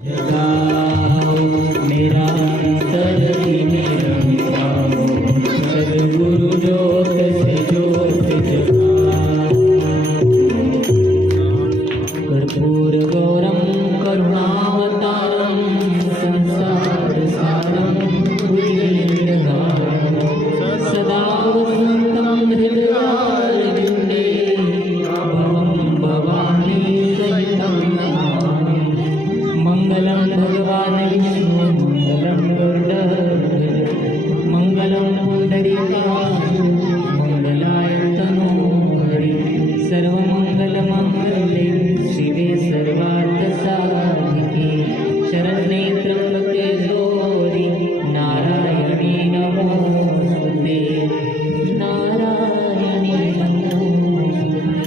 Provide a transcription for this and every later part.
जगाओ मेरा अंतर निरंकाओ, सद्गुरु ज्योत से ज्योत जगाओ। कर्पूर गौरम करुणावतारम, संसार सारम भुजगेन्द्रहारम, सदा वसन्तं हृदयारविन्दे, भवं भवानी सहितं नमामि। मंगलम भगवान विष्णु मंगलम गरुड़ध्वज, मंगलम पुंडरीकाक्ष मंगलाय तनोहरि, सर्वमंगलमांगल्ये शिवे सर्वार्थसाधिके, शरण्ये त्र्यंबके गौरी नारायणी नमोस्तुते, नारायणी नमोस्तुते।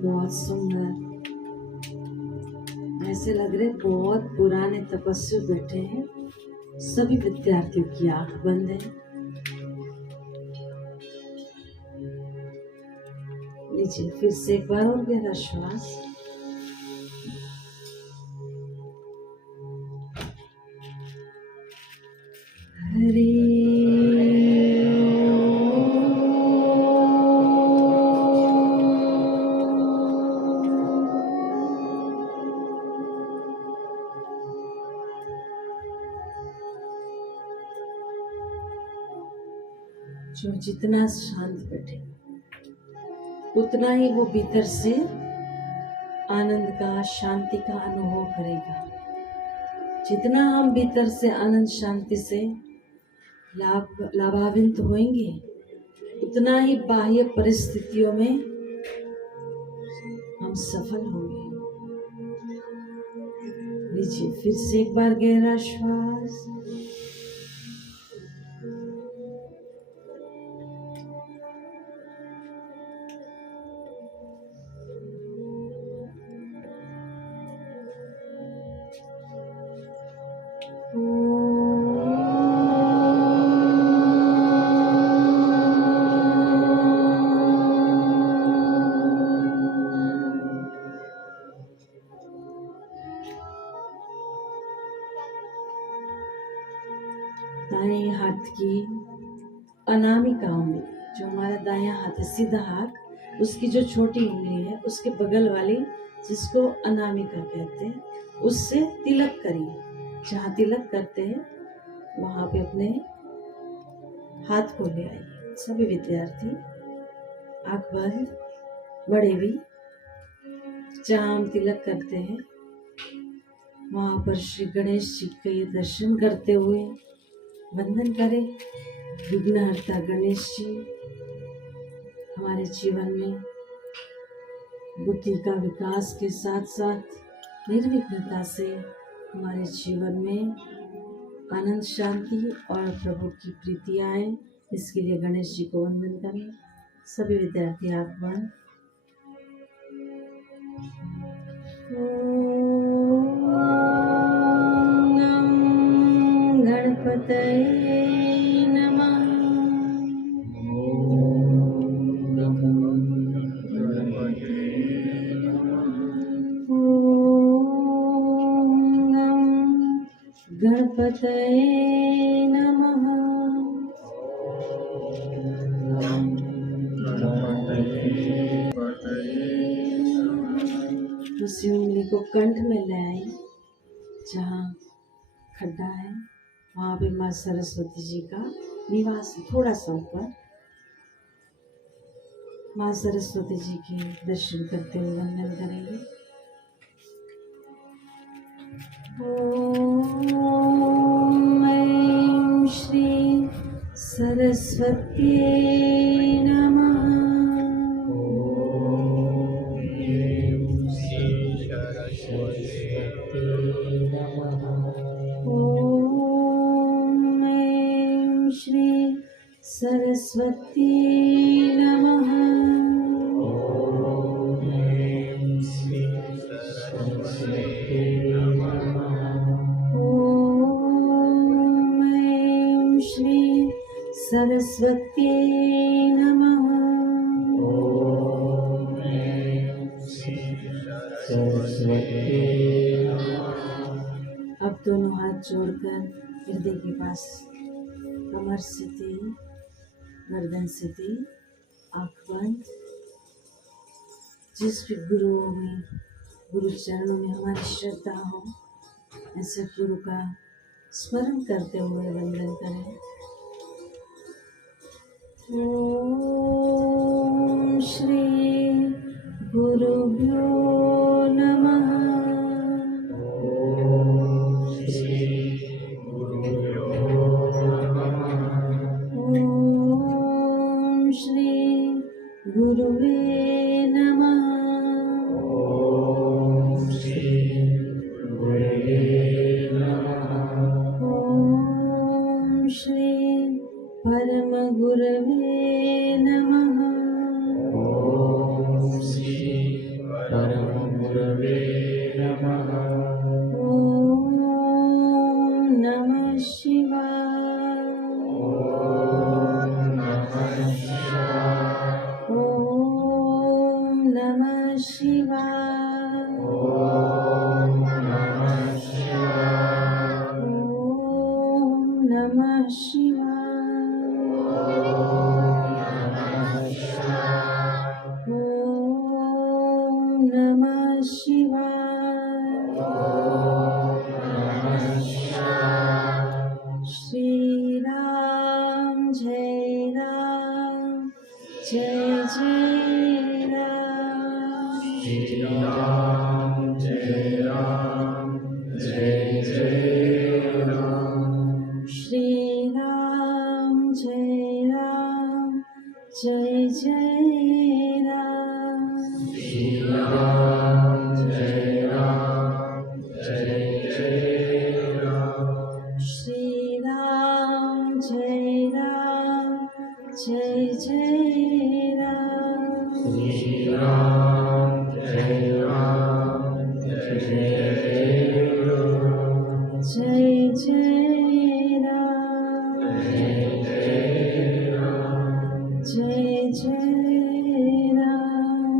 बहुत सुंदर, ऐसे लग रहे बहुत पुराने तपस्वी बैठे हैं। सभी विद्यार्थियों की आंख बंद है। लीजिए फिर से एक बार और गहरा श्वास। हरे जो जितना शांत बैठे उतना ही वो भीतर से आनंद का, शांति का अनुभव करेगा। जितना हम भीतर से आनंद शांति से लाभान्वित होंगे, उतना ही बाह्य परिस्थितियों में हम सफल होंगे। लीजिए फिर से एक बार गहरा श्वास। दाएं हाथ की अनामिका उंगली, जो हमारा दायां हाथ है, सीधा हाथ, उसकी जो छोटी उंगली है उसके बगल वाली, जिसको अनामिका कहते हैं, उससे तिलक करिए। जहाँ तिलक करते हैं वहाँ पे अपने हाथ को ले आइए। सभी विद्यार्थी आंख बंद, बड़े भी, जहाँ हम तिलक करते हैं वहाँ पर श्री गणेश जी के दर्शन करते हुए वंदन करें। विघ्नहर्ता गणेश जी हमारे जीवन में बुद्धि का विकास के साथ साथ निर्विघ्नता से हमारे जीवन में आनंद, शांति और प्रभु की प्रीति आए, इसके लिए गणेश जी को वंदन करें। सभी विद्यार्थी आंख बंद। गणपतये नमः। गणपतये नमः। उसी उंगली को कंठ में ले आई, जहाँ खड्डा है वहाँ पे माँ सरस्वती जी का निवास है। थोड़ा सा ऊपर माँ सरस्वती जी के दर्शन करते हुए वंदन करेंगे। ओम ऐं श्री सरस्वत्यै नमः। सरस्वती नमः। ॐ श्री सरस्वती नमः। अब दोनों हाथ जोड़कर हृदय के पास कमर स्थिति, गर्दन स्थिति, आँख बंद। जिस भी गुरुओं में, गुरु चरणों में हमारी श्रद्धा हो, ऐसे गुरु का स्मरण करते हुए वंदन करें। ओम श्री गुरुभ्यो नमः। ओम श्री गुरुवे नमः। ओम श्री परम गुरवे नमः। ओम नमः शिवाय। ओम नमः शिवाय। ओम नमः शिवाय। ओम नमः शिवाय। श्री राम जय राम, जय जय राम। श्री राम जय राम, जय जय राम। श्री राम जय राम, जय जय राम। जय जय राम। जय जय राम।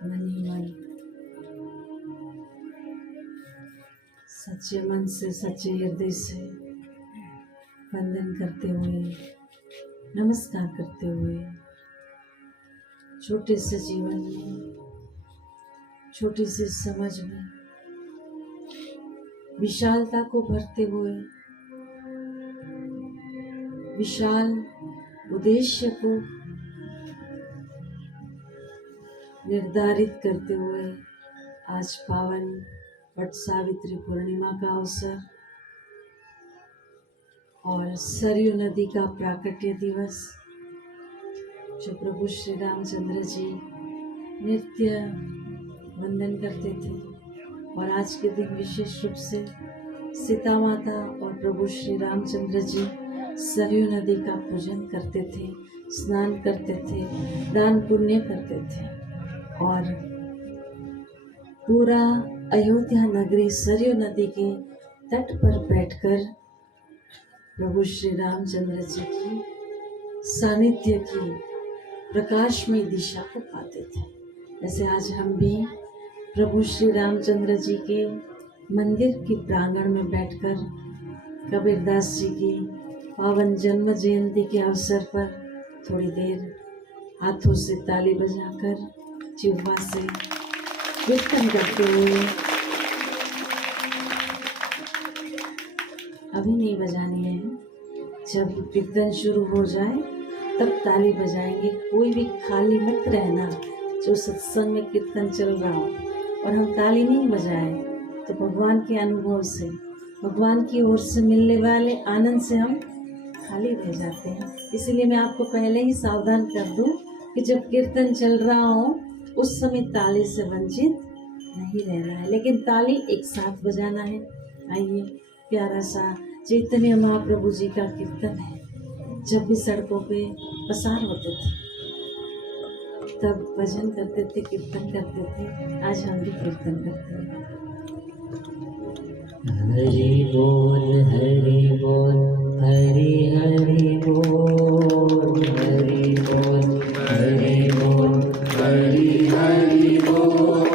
मन ही मन सच्चे मन से, सच्चे हृदय से वंदन करते हुए, नमस्कार करते हुए, छोटे से जीवन में, छोटी सी समझ में विशालता को भरते हुए, विशाल उद्देश्य को निर्धारित करते हुए आज पावन वट सावित्री पूर्णिमा का अवसर और सरयू नदी का प्राकट्य दिवस, जो प्रभु श्री रामचंद्र जी नित्य वंदन करते थे, और आज के दिन विशेष रूप से सीता माता और प्रभु श्री रामचंद्र जी सरयू नदी का पूजन करते थे, स्नान करते थे, दान पुण्य करते थे, और पूरा अयोध्या नगरी सरयू नदी के तट पर बैठकर प्रभु श्री रामचंद्र जी की सानिध्य की प्रकाशमय दिशा को पाते थे। ऐसे आज हम भी प्रभु श्री रामचंद्र जी के मंदिर के प्रांगण में बैठकर कबीरदास जी की पावन जन्म जयंती के अवसर पर थोड़ी देर हाथों से ताली बजाकर, जिह्वा से कीर्तन करते हुए, अभी नहीं बजानी है, जब कीर्तन शुरू हो जाए तब ताली बजाएंगे। कोई भी खाली मत रहना। जो सत्संग में कीर्तन चल रहा हो और हम ताली नहीं बजाएं तो भगवान के अनुभव से, भगवान की ओर से मिलने वाले आनंद से हम खाली रह जाते हैं। इसलिए मैं आपको पहले ही सावधान कर दूं कि जब कीर्तन चल रहा हो उस समय ताली से वंचित नहीं रहना है, लेकिन ताली एक साथ बजाना है। आइए, प्यारा सा चैतन्य महाप्रभु जी का कीर्तन है। जब भी सड़कों पे पसार होते थे तब भजन करते थे, कीर्तन करते थे। आज हम भी कीर्तन करते हैं। हरि बोल हरि बोल, हरि हरि बोल, हरि बोल हरि बोल, हरि हरि बोल,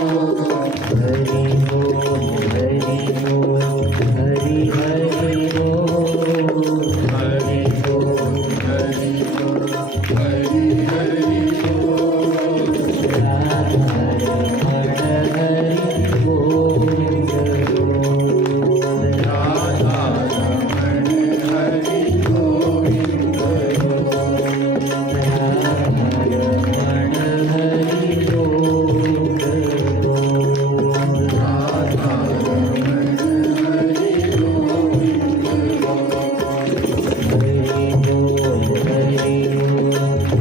हरि बोल हरि बोल, हरि हरि बोल, हरि बोल हरि बोल, हरि हरि बोल, राधा रमण हरि गोविंद बोल, राधा रमण हरि गोविंद बोल, राधा रमण हरि गोविंद बोल, राधा रमण हरि गोविंद बोल, हरि बोल हरि बोल,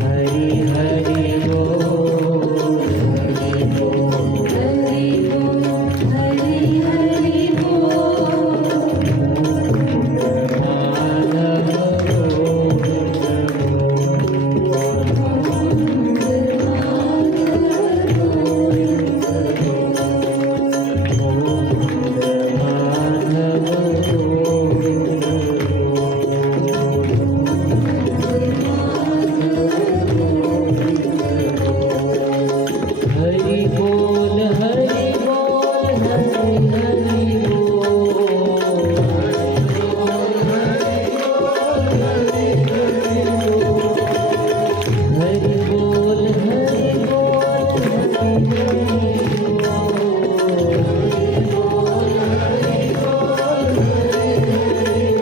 हरि हरि बोल, हरि बोल हरि बोल हरि हरि बोल, माधव हरि बोल हरि बोल, हरि हरि बोल, हरि बोल हरि बोल, हरि हरि बोल,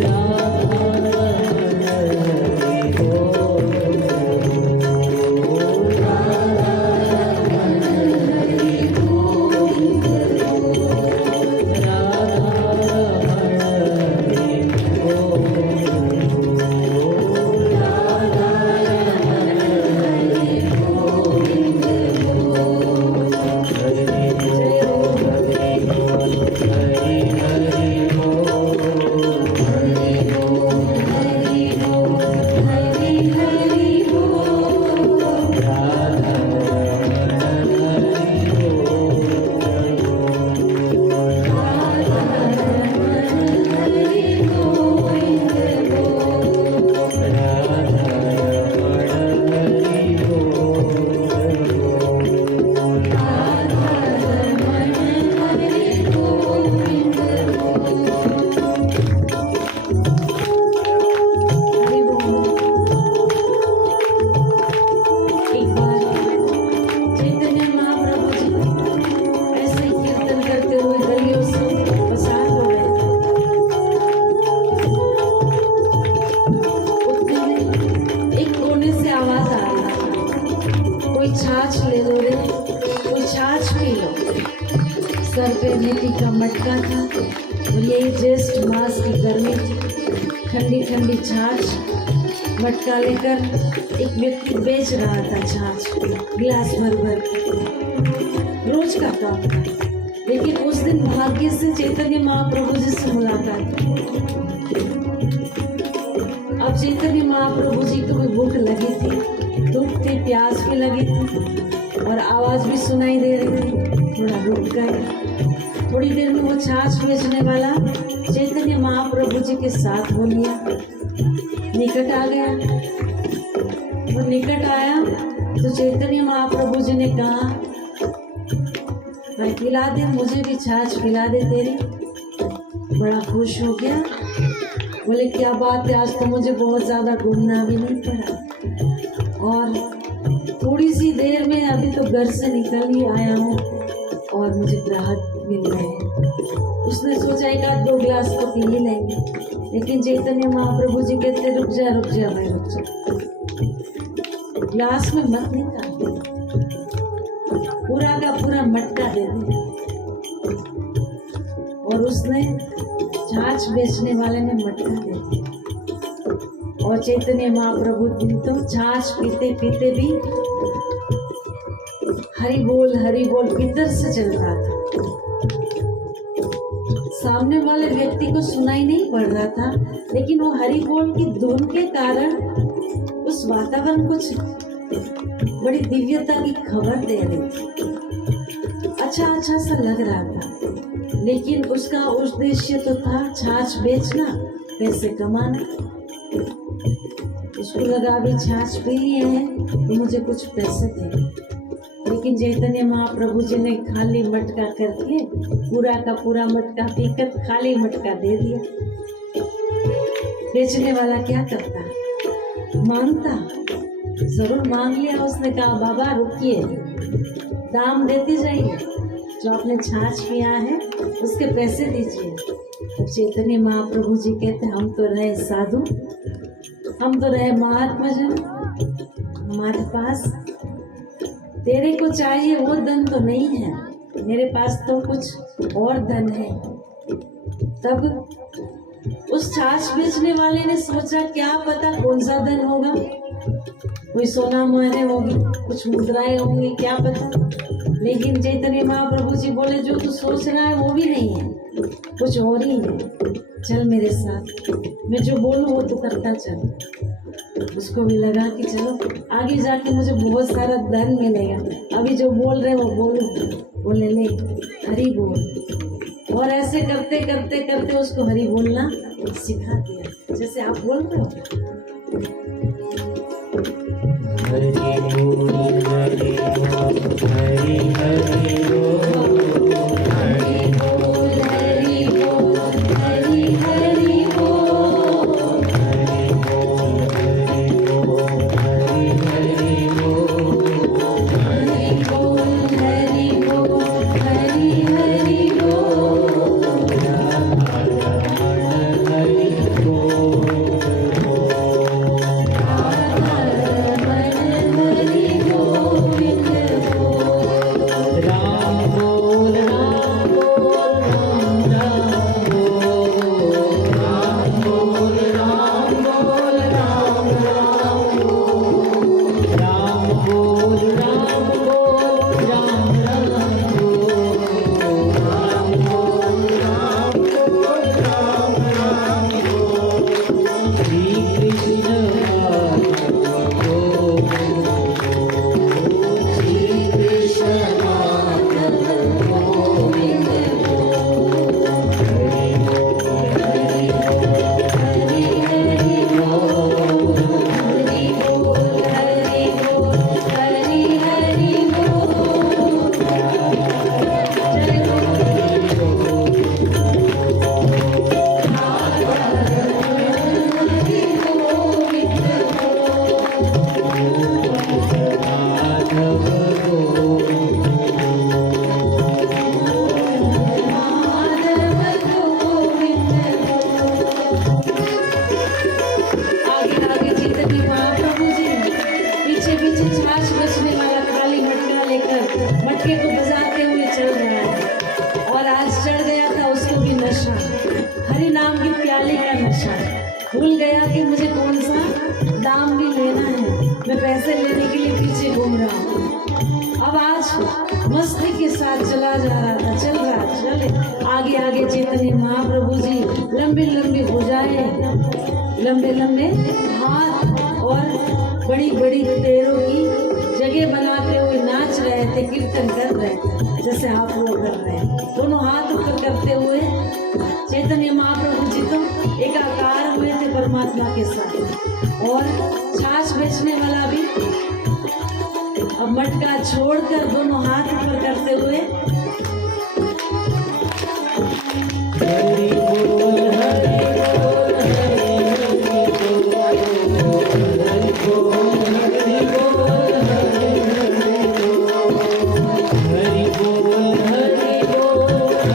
राधा रमण हरि गोविंद बोल, राधा रमण हरि गोविंद बोल, राधा रमण हरि गोविंद बोल, राधा रमण हरि गोविंद बोल, हरि बोल हरि बोल, हरि हरि बोल, हरि बोल हरि बोल हरि हरि बोल, राधा रमण हरि गोविंद बोल, राधा रमण हरि गोविंद बोल, राधा रमण हरि गोविंद बोल, राधा रमण हरि गोविंद बोल। हरि बोल। एक बार चैतन्य महाप्रभु जी ऐसे ही कीर्तन करते हुए गलियों से पसार हो रहे थे। उतने में एक कोने से आवाज आ रही थी, कोई छाछ ले लो रे, कोई छाछ पी लो। सर पे मिट्टी का मटका था और यही ज्येष्ठ मास की गर्मी थी। ठंडी ठंडी छाछ मटका लेकर एक व्यक्ति बेच रहा था छाछ, गिलास भर भर के। रोज का काम था, लेकिन उस दिन भाग्य से चैतन्य महाप्रभु जी से मुलाकात हुई। अब चैतन्य महाप्रभु जी को भी भूख लगी थी, धूप थी, प्यास भी लगी थी और आवाज भी सुनाई दे रही थी। थोड़ा रुक गए। थोड़ी देर में वो छाछ बेचने वाला चैतन्य महाप्रभु जी के साथ हो लिया, निकट आ गया। वो निकट आया तो चैतन्य महाप्रभु जी ने कहा, भाई पिला दे, मुझे भी छाछ पिला दे तेरी। बड़ा खुश हो गया, बोले क्या बात है, आज तो मुझे बहुत ज्यादा घूमना भी नहीं पड़ा और थोड़ी सी देर में अभी तो घर से निकल ही आया हूँ और मुझे ग्राहक मिल रहे हैं। उसने सोचा एक आध 2 गिलास तो पी ही लेंगे, लेकिन चैतन्य महाप्रभु जी कहते रुक जा भाई रुक जा, गिलास में मत निकाल, पूरा का पूरा मटका दे दे। और उसने छाछ बेचने वाले ने मटका दे दिया। और चैतन्य महाप्रभु जी तो छाछ पीते पीते भी हरि बोल भीतर से चल रहा था। सामने वाले व्यक्ति को सुनाई नहीं पड़ रहा था, लेकिन वो हरि बोल की धुन के कारण उस वातावरण कुछ बड़ी दिव्यता की खबर दे रही थी। अच्छा सा लग रहा था, लेकिन उसका उद्देश्य तो था छाछ बेचना, पैसे कमाना। उसको लगा अभी छाछ पी लिए हैं तो मुझे कुछ पैसे दे। लेकिन चैतन्य महाप्रभु जी ने खाली मटका करके पूरा का पूरा मटका पीकर खाली मटका दे दिया। बेचने वाला क्या करता, मांगता, जरूर मांग लिया। उसने कहा बाबा रुकिए, दाम देती जाइए, जो आपने छाछ पिया है उसके पैसे दीजिए। अब चैतन्य महाप्रभु जी कहते हम तो रहे साधु, हम तो रहे महात्मा जन, हमारे पास तेरे को चाहिए वो धन तो नहीं है, मेरे पास तो कुछ और धन है। तब उस छाछ बेचने वाले ने सोचा क्या पता कौन सा धन होगा, कोई सोना मोहरे होगी, कुछ मुद्राएं होंगी, क्या पता। लेकिन चैतन्य महाप्रभु जी बोले जो तू सोच रहा है वो भी नहीं है, कुछ और ही है, चल मेरे साथ, मैं जो बोलूँ वो तू करता चल। उसको भी लगा कि चलो आगे जाके मुझे बहुत सारा धन मिलेगा, अभी जो बोल रहे वो बोलो। बोले ले हरि बोल। और ऐसे करते करते करते उसको हरि बोलना सिखा दिया, जैसे आप बोल रहे हो। हरि बोल हरि बोल हरि हरि बोल हरि बोल हरि बोल हरि हरि बोल हरि बोल हरि बोल हरि हरि बोल हरि बोल हरि बोल हरि हरि बोल रमण हरि बोल मटके को बजाते हुए चल रहा है। और आज चढ़ गया था उसको भी नशा, हरि नाम की प्याली का नशा। भूल गया कि मुझे कौन सा दाम भी लेना है, मैं पैसे लेने के लिए पीछे घूम रहा हूँ। अब आज मस्ती के साथ चला जा रहा था, चल रहा चले आगे आगे चैतन्य महाप्रभु जी लंबी लंबी भुजाएं, लंबे लंबे हाथ और बड़ी बड़ी पैरों की जगह बनाते हुए नाच रहे थे, कीर्तन कर रहे थे, जैसे आप लोग कर रहे हैं। दोनों हाथ ऊपर करते हुए चैतन्य महाप्रभु जी तो एकाकार हुए थे परमात्मा के साथ। और छाछ बेचने वाला भी अब मटका छोड़कर दोनों हाथ ऊपर करते हुए हरि बोल हरि बोल हरि बोल हरि बोल हरि बोल हरि बोल हरि बोल हरि बोल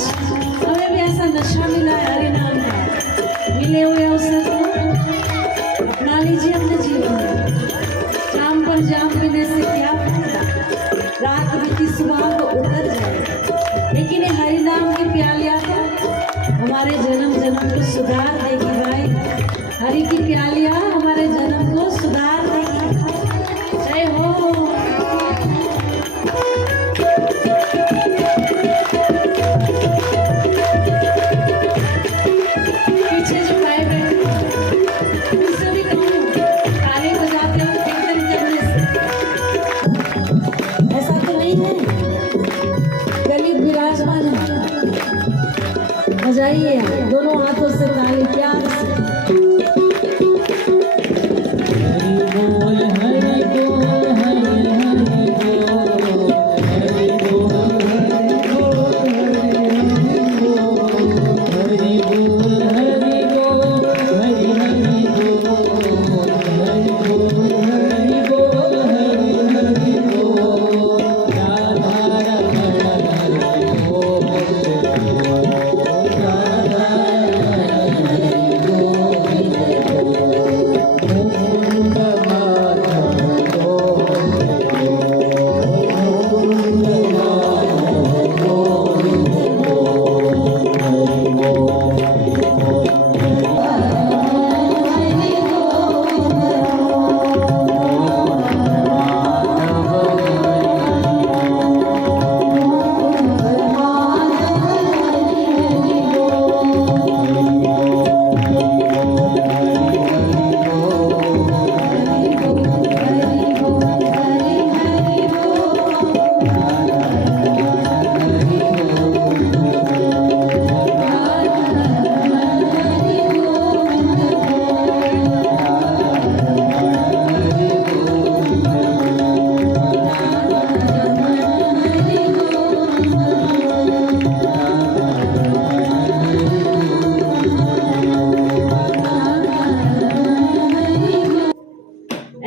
आज हमें भी ऐसा नशा मिला है हरि नाम का। मिले हुए अवसर को अपना लीजिए अपने जीवन में। जाम पर जाम पीने से क्या फायदा, रात बीती सुबह को उतर जाए, लेकिन ये हरि नाम की प्यालियाँ हमारे जन्म जन्म को सुधार देगी भाई। हरि की प्यालियाँ हमारे जन्म को सुधार देगी। जय हो। पीछे जो भाई बैठे उनसे भी कहूँ, ताली बजाते हो कीर्तन करने से ऐसा तो नहीं है, गरीब विराजमान है। बजाइए दोनों हाथों से ताली प्यार से।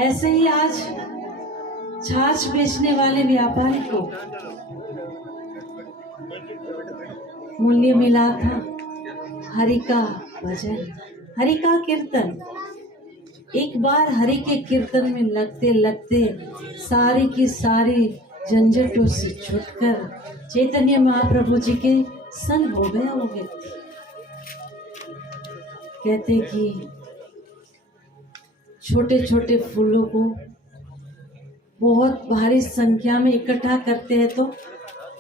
ऐसे ही आज छाछ बेचने वाले व्यापारी को मूल्य मिला था हरि का भजन, हरि का कीर्तन। एक बार हरि के कीर्तन में लगते लगते सारी की सारी झंझटों से छूटकर चैतन्य महाप्रभु जी के संग हो गया वो व्यक्ति। कहते कि छोटे छोटे फूलों को बहुत भारी संख्या में इकट्ठा करते हैं तो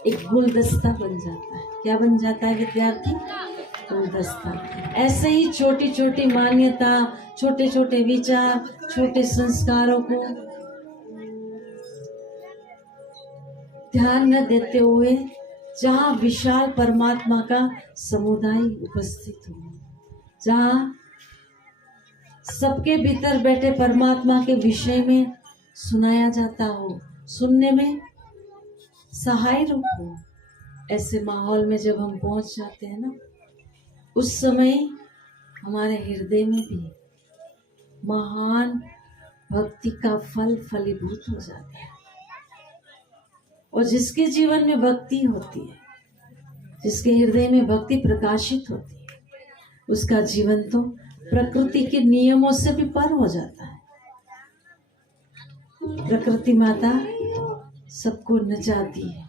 एक गुलदस्ता बन जाता है। क्या बन जाता है विद्यार्थी? गुलदस्ता। ऐसे ही छोटी छोटी मान्यता, छोटे छोटे विचार, छोटे संस्कारों को ध्यान न देते हुए जहाँ विशाल परमात्मा का समुदाय उपस्थित हो, जहाँ सबके भीतर बैठे परमात्मा के विषय में सुनाया जाता हो, सुनने में सहाय रूप हो, ऐसे माहौल में जब हम पहुंच जाते हैं ना, उस समय हमारे हृदय में भी महान भक्ति का फल फलीभूत हो जाता है। और जिसके जीवन में भक्ति होती है, जिसके हृदय में भक्ति प्रकाशित होती है, उसका जीवन तो प्रकृति के नियमों से भी पर हो जाता है। प्रकृति माता सबको नचाती है,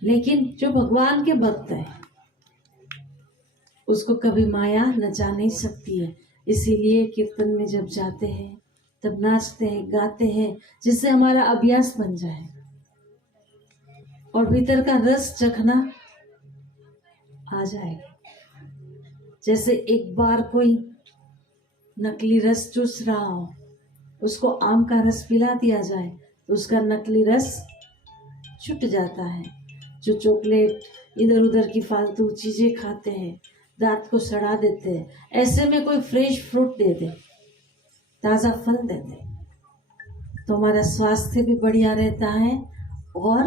लेकिन जो भगवान के भक्त है उसको कभी माया नचा नहीं सकती है। इसीलिए कीर्तन में जब जाते हैं तब नाचते हैं, गाते हैं, जिससे हमारा अभ्यास बन जाए और भीतर का रस चखना आ जाए। जैसे एक बार कोई नकली रस चूस रहा हो, उसको आम का रस पिला दिया जाए तो उसका नकली रस छूट जाता है। जो चॉकलेट इधर उधर की फालतू चीजें खाते हैं, दांत को सड़ा देते हैं, ऐसे में कोई फ्रेश फ्रूट दे दे, ताज़ा फल दे दे, तो हमारा स्वास्थ्य भी बढ़िया रहता है और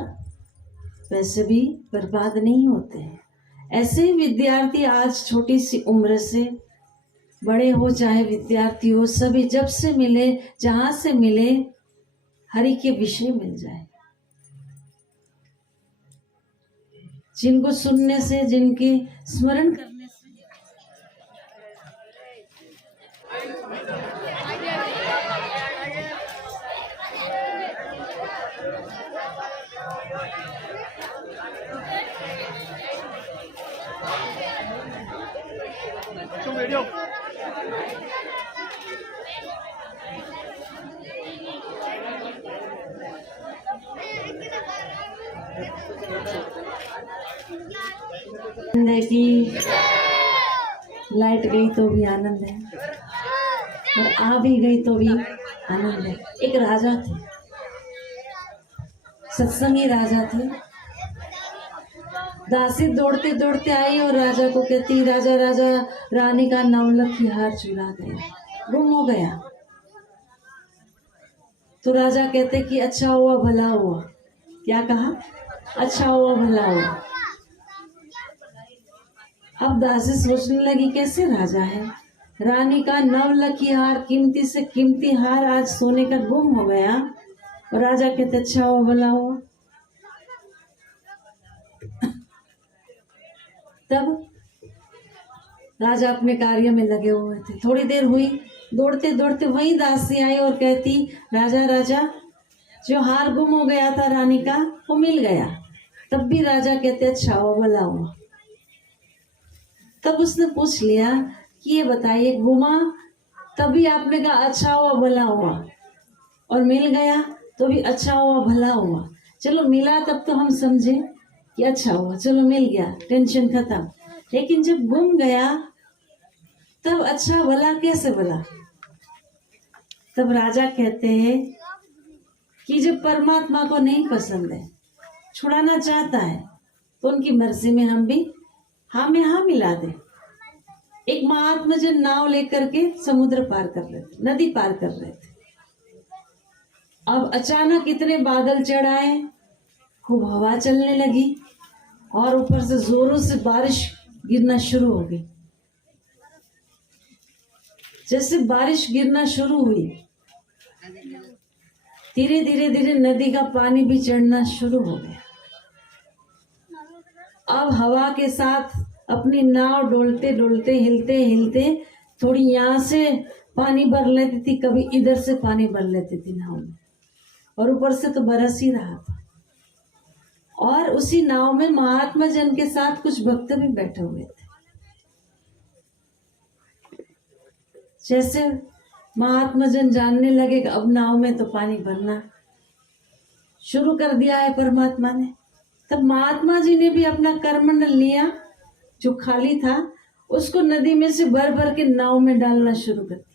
पैसे भी बर्बाद नहीं होते हैं। ऐसे ही विद्यार्थी आज छोटी सी उम्र से बड़े हो चाहे विद्यार्थी हो, सभी जब से मिले, जहाँ से मिले, हरि के विषय मिल जाए, जिनको सुनने से, जिनके स्मरण करने से आनंद है कि लाइट गई तो भी आनंद है और आ भी गई तो भी आनंद है। एक राजा थे, सत्संगी राजा थे। दासी दौड़ते दौड़ते आई और राजा को कहती, राजा राजा रानी का नवलख की हार चुरा गया, गुम हो गया। तो राजा कहते कि अच्छा हुआ भला हुआ। क्या कहा? अच्छा हुआ भला हुआ। अब दासी सोचने लगी कैसे राजा है, रानी का नवलखी हार, कीमती से कीमती हार आज सोने का गुम हो गया और राजा कहते अच्छा हुआ भला हुआ। तब राजा अपने कार्य में लगे हुए थे। थोड़ी देर हुई, दौड़ते दौड़ते वही दासी आई और कहती, राजा राजा जो हार गुम हो गया था रानी का वो मिल गया। तब भी राजा कहते अच्छा हुआ भला हुआ। तब उसने पूछ लिया कि ये बताइए, गुमा तभी आपने कहा अच्छा हुआ भला हुआ और मिल गया तो भी अच्छा हुआ भला हुआ। चलो मिला तब तो हम समझे कि अच्छा हुआ, चलो मिल गया, टेंशन खत्म। लेकिन जब गुम गया तब अच्छा भला कैसे भला? तब राजा कहते हैं कि जब परमात्मा को नहीं पसंद है, छुड़ाना चाहता है, तो उनकी मर्जी में हम भी हाँ में हाँ मिला दे। एक महात्मा जन नाव लेकर के समुद्र पार कर रहे थे, नदी पार कर रहे थे। अब अचानक इतने बादल चढ़ आए, खूब हवा चलने लगी और ऊपर से जोरों से बारिश गिरना शुरू हो गई। जैसे बारिश गिरना शुरू हुई, धीरे धीरे धीरे नदी का पानी भी चढ़ना शुरू हो गया। अब हवा के साथ अपनी नाव डोलते डोलते, हिलते हिलते, थोड़ी यहाँ से पानी भर लेती थी, कभी इधर से पानी भर लेती थी नाव में, और ऊपर से तो बरस ही रहा था। और उसी नाव में महात्मा जन के साथ कुछ भक्त भी बैठे हुए थे। जैसे महात्मा जन जानने लगे कि अब नाव में तो पानी भरना शुरू कर दिया है परमात्मा ने, तब महात्मा जी ने भी अपना करमंडल लिया जो खाली था, उसको नदी में से भर भर के नाव में डालना शुरू कर दिया।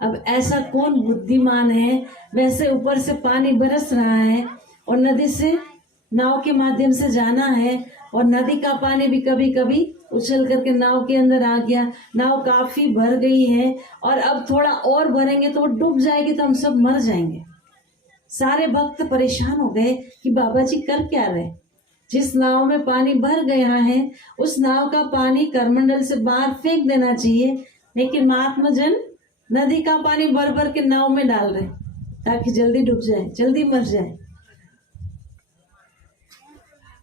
अब ऐसा कौन बुद्धिमान है, वैसे ऊपर से पानी बरस रहा है और नदी से नाव के माध्यम से जाना है, और नदी का पानी भी कभी कभी उछल करके नाव के अंदर आ गया। नाव काफी भर गई है और अब थोड़ा और भरेंगे तो वो डूब जाएगी, तो हम सब मर जाएंगे। सारे भक्त परेशान हो गए कि बाबा जी कर क्या रहे। जिस नाव में पानी भर गया है उस नाव का पानी करमंडल से बाहर फेंक देना चाहिए, लेकिन महात्मा जन नदी का पानी भर भर के नाव में डाल रहे ताकि जल्दी डूब जाए, जल्दी मर जाए।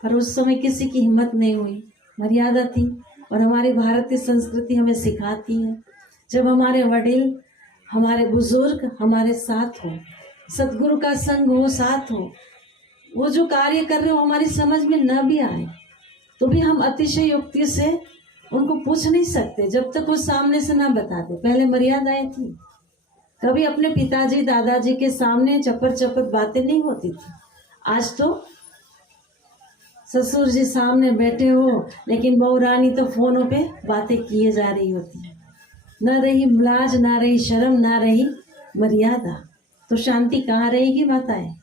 पर उस समय किसी की हिम्मत नहीं हुई। मर्यादा थी और हमारी भारतीय संस्कृति हमें सिखाती है, जब हमारे वडील, हमारे बुजुर्ग हमारे साथ हो, सतगुरु का संग हो, साथ हो, वो जो कार्य कर रहे हो हमारी समझ में न भी आए तो भी हम अतिशय युक्ति से उनको पूछ नहीं सकते जब तक वो सामने से ना बताते। पहले मर्यादाएं थी, कभी अपने पिताजी दादाजी के सामने चपर चपर बातें नहीं होती थी। आज तो ससुर जी सामने बैठे हो लेकिन बहू रानी तो फोनों पे बातें किए जा रही होती है। न रही लाज, ना रही शर्म, ना रही मर्यादा, तो शांति कहाँ रहेगी बताएं।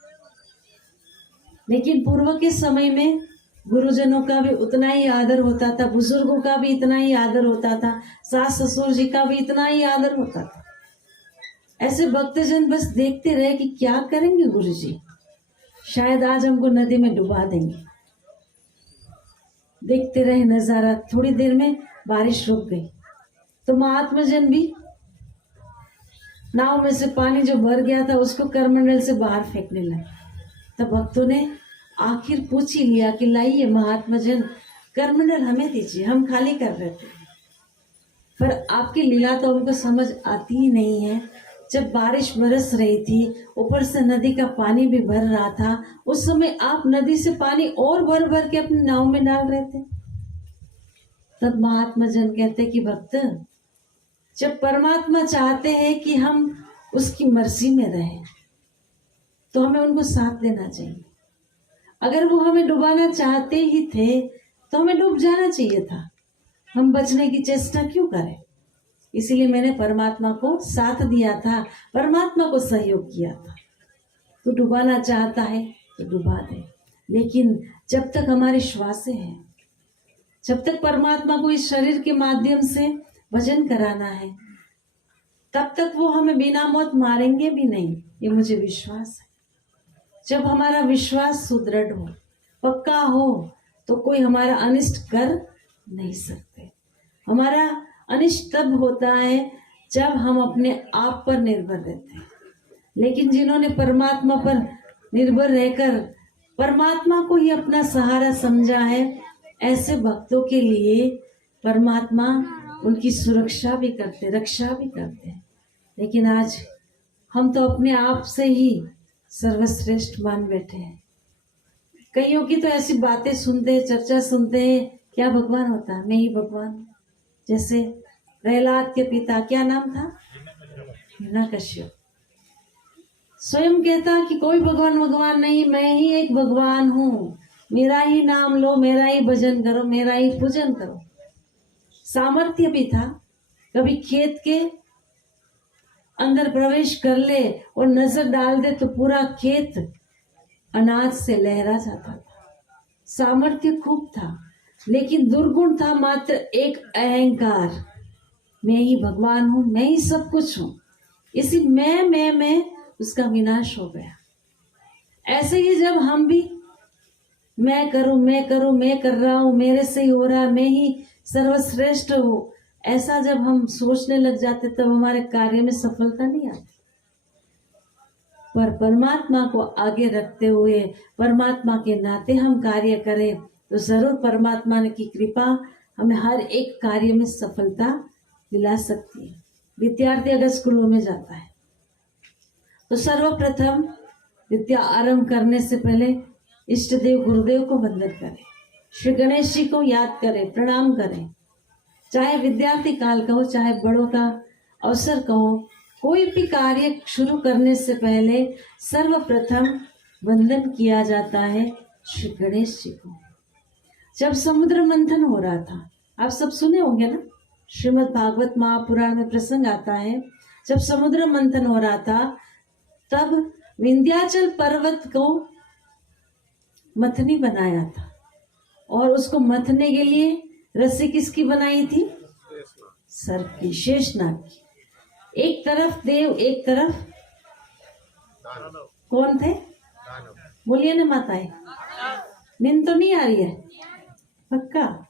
लेकिन पूर्व के समय में गुरुजनों का भी उतना ही आदर होता था, बुजुर्गों का भी इतना ही आदर होता था, सास ससुर जी का भी इतना ही आदर होता था। ऐसे भक्तजन बस देखते रहे कि क्या करेंगे गुरु जी, शायद आज हमको नदी में डुबा देंगे। देखते रहे नजारा। थोड़ी देर में बारिश रुक गई तो महात्मा जन भी नाव में से पानी जो भर गया था उसको करमंडल से बाहर फेंकने लगे। तब भक्तों ने आखिर पूछ ही लिया कि लाइए महात्मा जन करमंडल हमें दीजिए, हम खाली कर रहे थे। पर आपकी लीला तो हमको समझ आती ही नहीं है। जब बारिश बरस रही थी, ऊपर से नदी का पानी भी भर रहा था, उस समय आप नदी से पानी और भर भर के अपनी नाव में डाल रहे थे। तब महात्मा जन कहते कि भक्त, जब परमात्मा चाहते हैं कि हम उसकी मर्जी में रहें तो हमें उनको साथ देना चाहिए। अगर वो हमें डुबाना चाहते ही थे तो हमें डूब जाना चाहिए था, हम बचने की चेष्टा क्यों करें। इसीलिए मैंने परमात्मा को साथ दिया था, परमात्मा को सहयोग किया था। तो डुबाना चाहता है तो डुबा दे, लेकिन जब तक हमारे श्वासें हैं, जब तक परमात्मा को इस शरीर के माध्यम से भजन कराना है, तब तक वो हमें बिना मौत मारेंगे भी नहीं, ये मुझे विश्वास है। जब हमारा विश्वास सुदृढ़ हो, पक्का हो, तो कोई हमारा अनिष्ट कर नहीं सकते। हमारा अनिष्ट तब होता है जब हम अपने आप पर निर्भर रहते हैं। लेकिन जिन्होंने परमात्मा पर निर्भर रहकर परमात्मा को ही अपना सहारा समझा है, ऐसे भक्तों के लिए परमात्मा उनकी सुरक्षा भी करते, रक्षा भी करते हैं। लेकिन आज हम तो अपने आप से ही सर्वश्रेष्ठ मान बैठे हैं। कईयों की तो ऐसी बातें सुनते हैं, चर्चा सुनते हैं, क्या भगवान होता है, मैं ही भगवान। जैसे प्रहलाद के पिता क्या नाम था, हिरण्यकश्यप, स्वयं कहता कि कोई भगवान भगवान नहीं, मैं ही एक भगवान हूँ, मेरा ही नाम लो, मेरा ही भजन करो, मेरा ही पूजन करो। सामर्थ्य भी था, कभी खेत के अंदर प्रवेश कर ले और नजर डाल दे तो पूरा खेत अनाज से लहरा जाता था। सामर्थ्य खूब था, लेकिन दुर्गुण था मात्र एक अहंकार, मैं ही भगवान हूं, मैं ही सब कुछ हूं। इसी मैं उसका विनाश हो गया। ऐसे ही जब हम भी मैं करूं, मैं कर रहा हूं, मेरे से ही हो रहा, मैं ही सर्वश्रेष्ठ हूं, ऐसा जब हम सोचने लग जाते तब हमारे कार्य में सफलता नहीं आती। पर परमात्मा को आगे रखते हुए, परमात्मा के नाते हम कार्य करें तो जरूर परमात्मा की कृपा हमें हर एक कार्य में सफलता दिला सकती है। विद्यार्थी अगर स्कूलों में जाता है तो सर्वप्रथम विद्या आरंभ करने से पहले इष्ट देव गुरुदेव को वंदन करें, श्री गणेश जी को याद करें, प्रणाम करें। चाहे विद्यार्थी काल का हो, चाहे बड़ों का अवसर का हो, कोई भी कार्य शुरू करने से पहले सर्वप्रथम वंदन किया जाता है श्री गणेश जी को। जब समुद्र मंथन हो रहा था, आप सब सुने होंगे ना, श्रीमद् भागवत महापुराण में प्रसंग आता है, जब समुद्र मंथन हो रहा था तब विंध्याचल पर्वत को मथनी बनाया था, और उसको मथने के लिए रस्सी किसकी बनाई थी, सर्प की, शेषनाग की। एक तरफ देव, एक तरफ कौन थे, बोलिए ना माताएं, नींद तो नहीं आ रही है पक्का।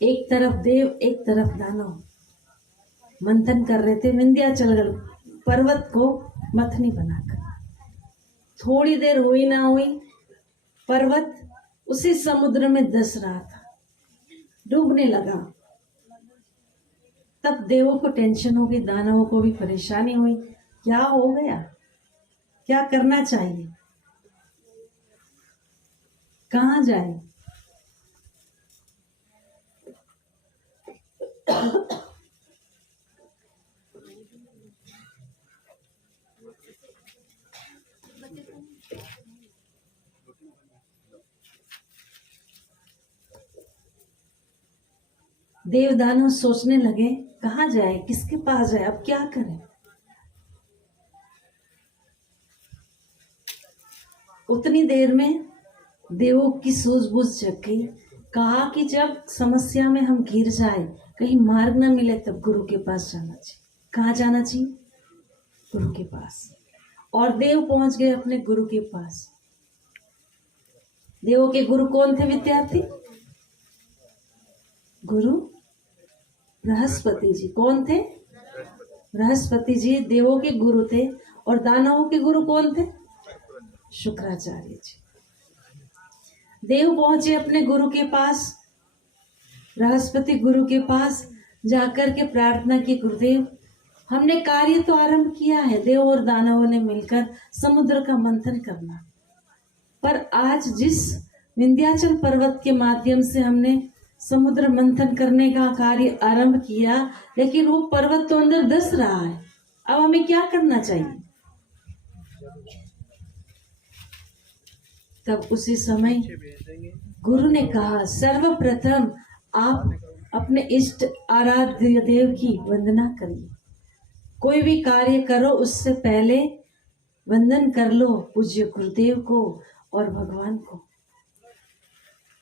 एक तरफ देव, एक तरफ दानव मंथन कर रहे थे विंध्याचल पर्वत को मथनी बनाकर। थोड़ी देर हुई ना हुई, पर्वत उसी समुद्र में धंस रहा था, डूबने लगा। तब देवों को टेंशन हो गई, दानवों को भी परेशानी हुई, क्या हो गया, क्या करना चाहिए, कहां जाए। देव दानव सोचने लगे कहां जाए, किसके पास जाए, अब क्या करें। उतनी देर में देवों की सूझबूझ जग गई। कहा कि जब समस्या में हम घिर जाए, कहीं मार्ग न मिले, तब गुरु के पास जाना चाहिए। कहाँ जाना चाहिए, गुरु के पास। और देव पहुंच गए अपने गुरु के पास। देवों के गुरु कौन थे विद्यार्थी, गुरु बृहस्पति जी। कौन थे, बृहस्पति जी देवों के गुरु थे और दानवों के गुरु कौन थे? शुक्राचार्य जी। देव पहुंचे अपने गुरु के पास, बृहस्पति गुरु के पास जाकर के प्रार्थना की, गुरुदेव हमने कार्य तो आरंभ किया है, देव और दानवों ने मिलकर समुद्र का मंथन करना, पर आज जिस विंध्याचल पर्वत के माध्यम से हमने समुद्र मंथन करने का कार्य आरंभ किया, लेकिन वो पर्वत तो अंदर धंस रहा है, अब हमें क्या करना चाहिए? तब उसी समय गुरु ने कहा, सर्वप्रथम आप अपने इष्ट आराध्य देव की वंदना करिए। कोई भी कार्य करो उससे पहले वंदन कर लो पूज्य गुरुदेव को और भगवान को।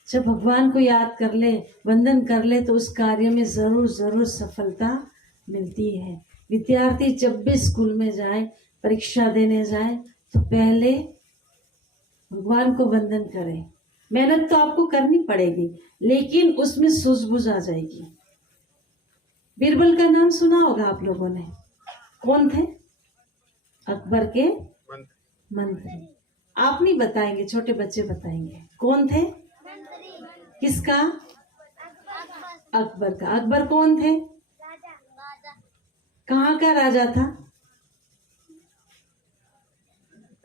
जब भगवान को याद कर ले, वंदन कर ले, तो उस कार्य में जरूर जरूर सफलता मिलती है। विद्यार्थी जब भी स्कूल में जाए, परीक्षा देने जाए, तो पहले भगवान को वंदन करें। मेहनत तो आपको करनी पड़ेगी, लेकिन उसमें सूझबूझ आ जाएगी। बीरबल का नाम सुना होगा आप लोगों ने। कौन थे? अकबर के मंत्री। आप नहीं बताएंगे, छोटे बच्चे बताएंगे। कौन थे? किसका? अकबर का। अकबर कौन थे? कहाँ का राजा था?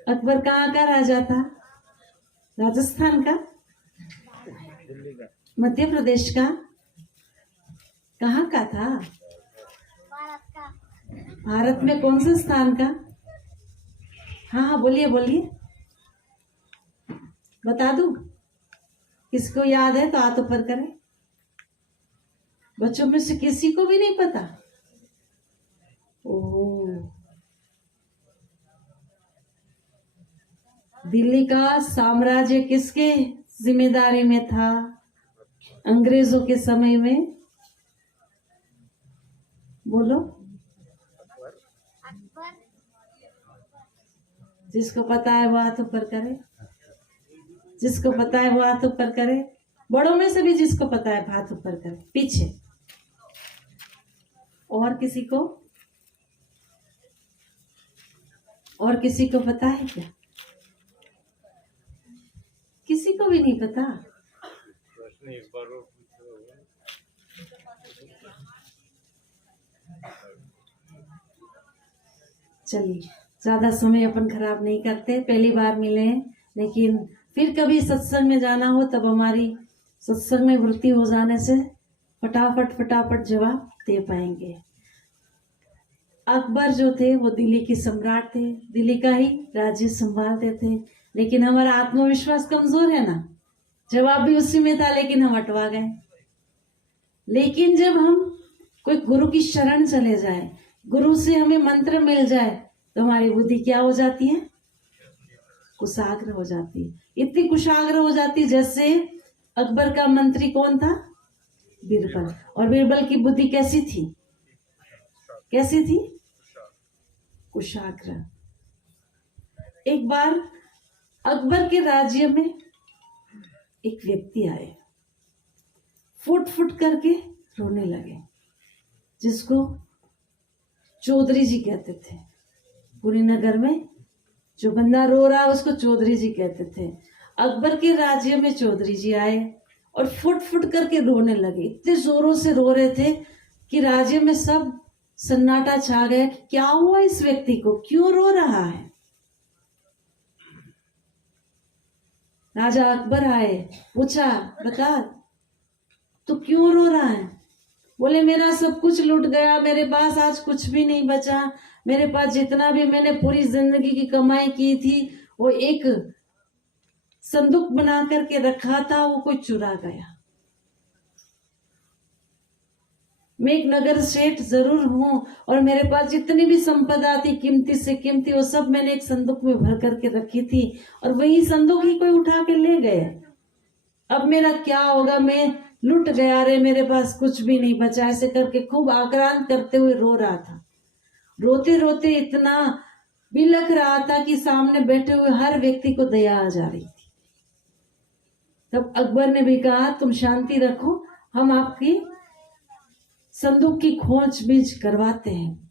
अकबर कहाँ का राजा था? राजस्थान का? मध्य प्रदेश का? कहाँ का था? भारत में कौन से स्थान का? हाँ हाँ बोलिए बोलिए, बता दूं? किसको याद है तो हाथ ऊपर करें। बच्चों में से किसी को भी नहीं पता? ओह, दिल्ली का साम्राज्य किसके जिम्मेदारी में था अंग्रेजों के समय में? बोलो। जिसको पता है वो हाथ ऊपर करे, जिसको पता है वो हाथ ऊपर करे। बड़ों में से भी जिसको पता है हाथ ऊपर करे। पीछे और किसी को? और किसी को पता है क्या? किसी को भी नहीं पता? चलिए, ज्यादा समय अपन खराब नहीं करते, पहली बार मिले हैं, लेकिन फिर कभी सत्संग में जाना हो तब हमारी सत्संग में वृत्ति हो जाने से फटाफट जवाब दे पाएंगे। अकबर जो थे वो दिल्ली के सम्राट थे, दिल्ली का ही राज्य संभालते थे, लेकिन हमारा आत्मविश्वास कमजोर है ना। जवाब भी उसी में था, लेकिन हम अटवा गए। लेकिन जब हम कोई गुरु की शरण चले जाए, गुरु से हमें मंत्र मिल जाए, तो हमारी बुद्धि क्या हो जाती है? कुशाग्र हो जाती है। इतनी कुशाग्र हो जाती जैसे अकबर का मंत्री कौन था? बीरबल। और बीरबल की बुद्धि कैसी थी? कैसी थी? कुशाग्र। एक बार अकबर के राज्य में एक व्यक्ति आए, फुट फुट करके रोने लगे, जिसको चौधरी जी कहते थे। पूरी नगर में जो बंदा रो रहा है उसको चौधरी जी कहते थे। अकबर के राज्य में चौधरी जी आए और फुट फुट करके रोने लगे। इतने जोरों से रो रहे थे कि राज्य में सब सन्नाटा छा गया कि क्या हुआ इस व्यक्ति को, क्यों रो रहा है। राजा अकबर आए, पूछा, बता तू क्यों रो रहा है? बोले, मेरा सब कुछ लुट गया, मेरे पास आज कुछ भी नहीं बचा। मेरे पास जितना भी मैंने पूरी जिंदगी की कमाई की थी वो एक संदूक बना करके रखा था, वो कोई चुरा गया। मैं एक नगर सेठ जरूर हूं और मेरे पास जितनी भी संपदा थी कीमती से कीमती, वो सब मैंने एक संदूक में भर करके रखी थी और वही संदूक ही कोई उठा के ले गए। अब मेरा क्या होगा? मैं लुट गया रे, मेरे पास कुछ भी नहीं बचा। ऐसे करके खूब आक्रांत करते हुए रो रहा था। रोते रोते इतना बिलख रहा था कि सामने बैठे हुए हर व्यक्ति को दया आ जा रही थी। तब अकबर ने भी कहा, तुम शांति रखो, हम आपकी संदूक की खोजबीन करवाते हैं।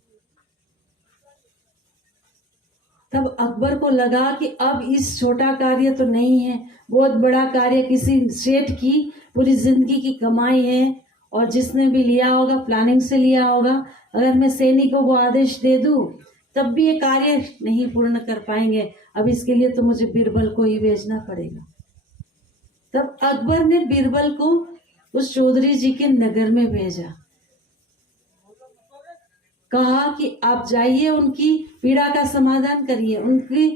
तब अकबर को लगा कि अब इस छोटा कार्य तो नहीं है, बहुत बड़ा कार्य, किसी सेठ की पूरी जिंदगी की कमाई है और जिसने भी लिया होगा प्लानिंग से लिया होगा, अगर मैं सैनिकों को आदेश दे दूं तब भी ये कार्य नहीं पूर्ण कर पाएंगे। अब इसके लिए तो मुझे बीरबल को ही भेजना पड़ेगा। तब अकबर ने बीरबल को उस चौधरी जी के नगर में भेजा, कहा कि आप जाइए, उनकी पीड़ा का समाधान करिए, उनकी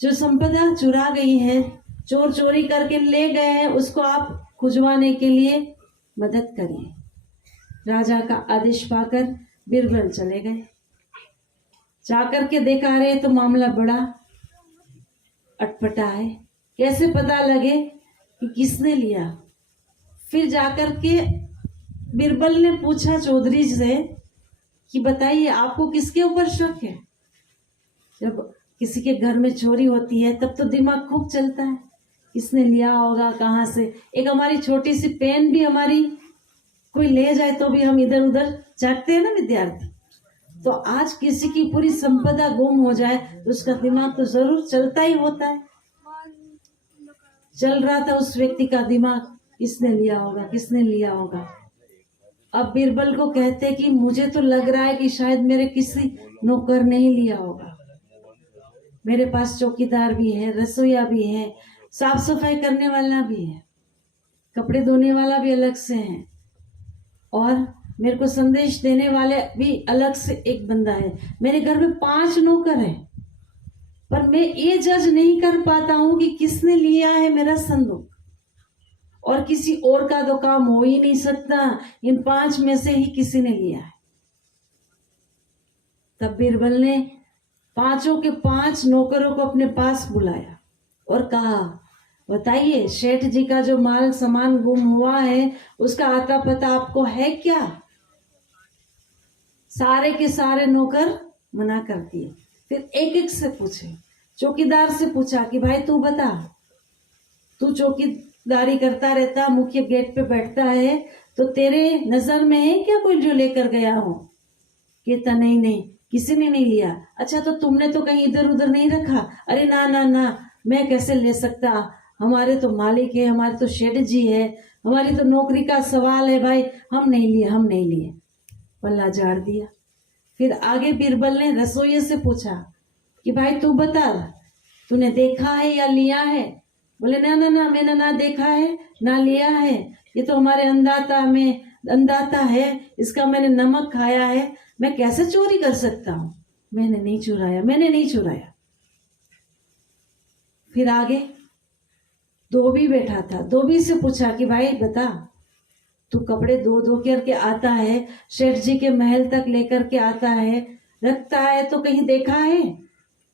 जो संपदा चुरा गई है, चोर चोरी करके ले गए हैं, उसको आप खुजवाने के लिए मदद करिए। राजा का आदेश पाकर बीरबल चले गए। जाकर के देखा रहे तो मामला बड़ा अटपटा है, कैसे पता लगे कि किसने लिया। फिर जाकर के बीरबल ने पूछा चौधरी से कि बताइए आपको किसके ऊपर शक है। जब किसी के घर में चोरी होती है तब तो दिमाग खूब चलता है, किसने लिया होगा, कहाँ से। एक हमारी छोटी सी पेन भी हमारी कोई ले जाए तो भी हम इधर उधर झांकते हैं ना विद्यार्थी। तो आज किसी की पूरी संपदा गुम हो जाए तो उसका दिमाग तो जरूर चलता ही होता है। चल रहा था उस व्यक्ति का दिमाग, किसने लिया होगा, किसने लिया होगा। अब बीरबल को कहते कि मुझे तो लग रहा है कि शायद मेरे किसी नौकर ने ही लिया होगा। मेरे पास चौकीदार भी है, रसोईया भी है, साफ सफाई करने वाला भी है, कपड़े धोने वाला भी अलग से है, और मेरे को संदेश देने वाले भी अलग से एक बंदा है। मेरे घर में 5 नौकर हैं, पर मैं ये जज नहीं कर पाता हूं कि किसने लिया है मेरा संदूक, और किसी और का तो काम हो ही नहीं सकता, इन 5 में से ही किसी ने लिया है। तब बीरबल ने 5 के 5 नौकरों को अपने पास बुलाया और कहा, बताइए सेठ जी का जो माल सामान गुम हुआ है उसका आता पता आपको है क्या। सारे के सारे नौकर मना कर दिए। फिर एक एक से पूछे, चौकीदार से पूछा कि भाई तू बता, तू चौकीदारी करता रहता, मुख्य गेट पे बैठता है, तो तेरे नजर में है क्या कोई जो लेकर गया हो। कहता नहीं नहीं, किसी ने नहीं लिया। अच्छा तो तुमने तो कहीं इधर उधर नहीं रखा। अरे ना ना ना, मैं कैसे ले सकता, हमारे तो मालिक है, हमारे तो शेठ जी है, हमारी तो नौकरी का सवाल है भाई, हम नहीं लिए, हम नहीं लिए। पल्ला झाड़ दिया। फिर आगे बीरबल ने रसोइये से पूछा कि भाई तू बता, तूने देखा है या लिया है। बोले ना ना ना, मैंने ना देखा है ना लिया है, ये तो हमारे अंदाता है, इसका मैंने नमक खाया है, मैं कैसे चोरी कर सकता हूँ। मैंने नहीं चुराया, मैंने नहीं चुराया। फिर आगे धोबी बैठा था, धोबी से पूछा कि भाई बता, तू कपड़े धो करके आता है, शेठ जी के महल तक लेकर के आता है, रखता है, तो कहीं देखा है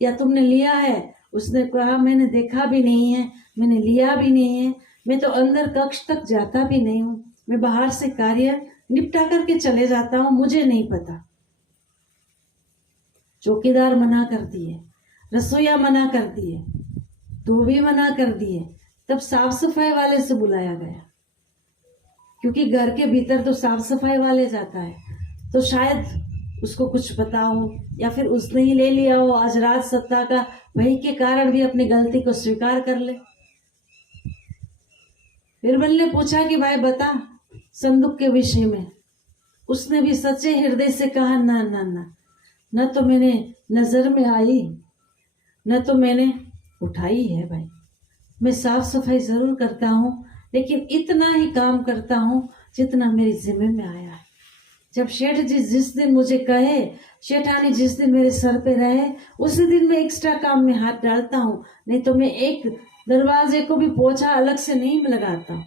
या तुमने लिया है। उसने कहा मैंने देखा भी नहीं है, मैंने लिया भी नहीं है, मैं तो अंदर कक्ष तक जाता भी नहीं हूँ, मैं बाहर से कार्य निपटा करके चले जाता हूँ, मुझे नहीं पता। चौकीदार मना कर दिए, रसोईया मना कर दिए, धोबी मना कर दिए। तब साफ सफाई वाले से बुलाया गया, क्योंकि घर के भीतर तो साफ सफाई वाले जाता है, तो शायद उसको कुछ पता हो, या फिर उसने ही ले लिया हो, आज राज सत्ता का भय के कारण भी अपनी गलती को स्वीकार कर ले। बीरबल ने पूछा कि भाई बता संदूक के विषय में। उसने भी सच्चे हृदय से कहा ना ना ना, न तो मैंने नजर में आई, न तो मैंने उठाई है भाई। मैं साफ सफाई जरूर करता हूँ, लेकिन इतना ही काम करता हूँ जितना मेरी जिम्मे में आया है। जब शेठ जी जिस दिन मुझे कहे, शेठानी जिस दिन मेरे सर पे रहे, उसी दिन मैं एक्स्ट्रा काम में हाथ डालता हूँ, नहीं तो मैं एक दरवाजे को भी पोछा अलग से नहीं लगाता।